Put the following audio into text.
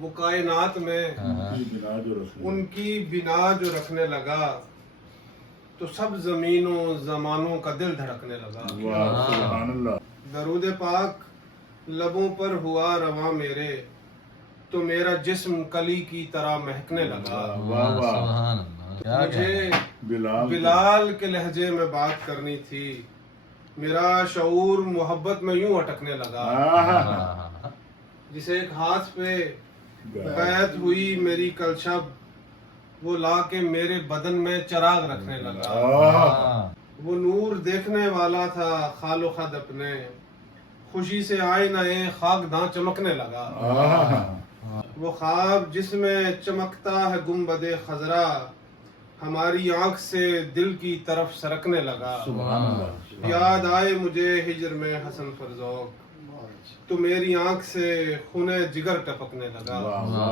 وہ کائنات میں ان کی بنا جو رکھنے لگا تو سب زمینوں زمانوں کا دل دھڑکنے لگا. سبحان اللہ. درود پاک لبوں پر ہوا رواں میرے تو میرا جسم کلی کی طرح مہکنے لگا. واہ واہ. سبحان اللہ. کیا مجھے بلال بلال کے لہجے میں بات کرنی تھی، میرا شعور محبت میں یوں اٹکنے لگا. آہا. جسے ایک ہاتھ پہ بیعت ہوئی میری کلشب، وہ لا کے میرے بدن میں چراغ رکھنے لگا. آہا. وہ نور دیکھنے والا تھا خال و خد اپنے، خوشی سے آئینہ خاکداں چمکنے لگا. آہا. وہ خواب جس میں چمکتا ہے گنبد خضرا ہماری آنکھ سے دل کی طرف سرکنے لگا. سبحان اللہ. یاد آئے مجھے ہجر میں حسن فرزوق تو میری آنکھ سے خون جگر ٹپکنے لگا. واہ واہ.